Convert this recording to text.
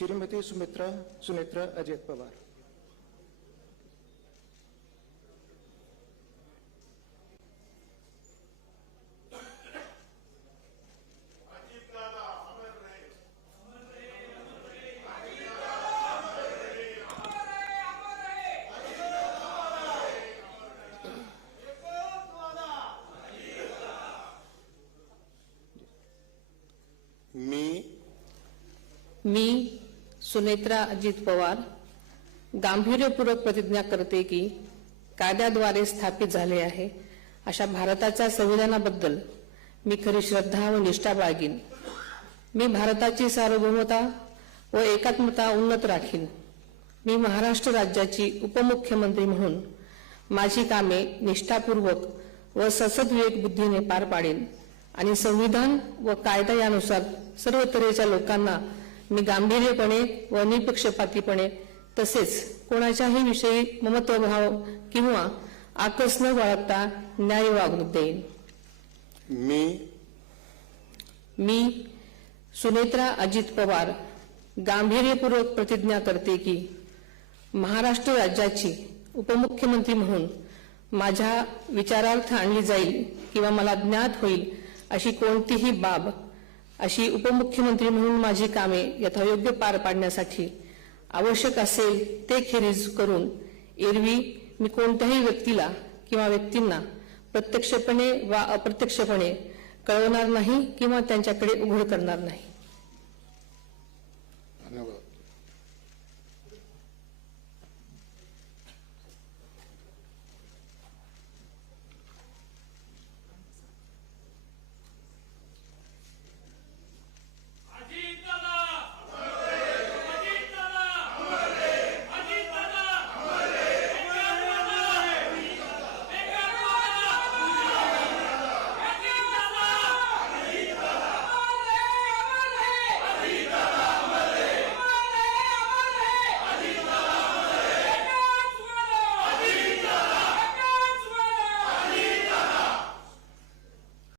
श्रीमती सुनेत्रा अजित पवार। मी सुनेत्रा अजित पवार गांभीर्यपूर्वक प्रतिज्ञा करते की कायद्याद्वारे स्थापित झाले आहे अशा भारताच्या संविधानाबद्दल मी खरी श्रद्धा व निष्ठा बाळगीन। मी भारताची सार्वभौमता व एकात्मता उन्नत राखीन। मी महाराष्ट्र राज्याची उपमुख्यमंत्री म्हणून माझी कामे निष्ठापूर्वक व ससद्विवेक बुद्धीने पार पाडेन आणि संविधान व कायदा यानुसार सर्व तऱ्हेच्या लोकांना मी गांभीर्यपणे व निपक्षपातीपणे तसेच कोणाच्याही विषयी ममत्वभाव किंवा आकस न बाळगता न्याय वागणूक देईन। मी सुनेत्रा अजित पवार गांभीर्यपूर्वक प्रतिज्ञा करते की महाराष्ट्र राज्याची उपमुख्यमंत्री म्हणून माझ्या विचारार्थ आणली जाईल किंवा मला ज्ञात होईल अशी कोणतीही बाब अशी उपमुख्यमंत्री म्हणून माझी कामे यथायोग्य पार पाडण्यासाठी आवश्यक असेल ते खेरीज करून एरवी मी कोणत्याही व्यक्तीला किंवा व्यक्तींना प्रत्यक्षपणे वा अप्रत्यक्षपणे कळवणार नाही किंवा त्यांच्याकडे उघड करणार नाही। धन्यवाद।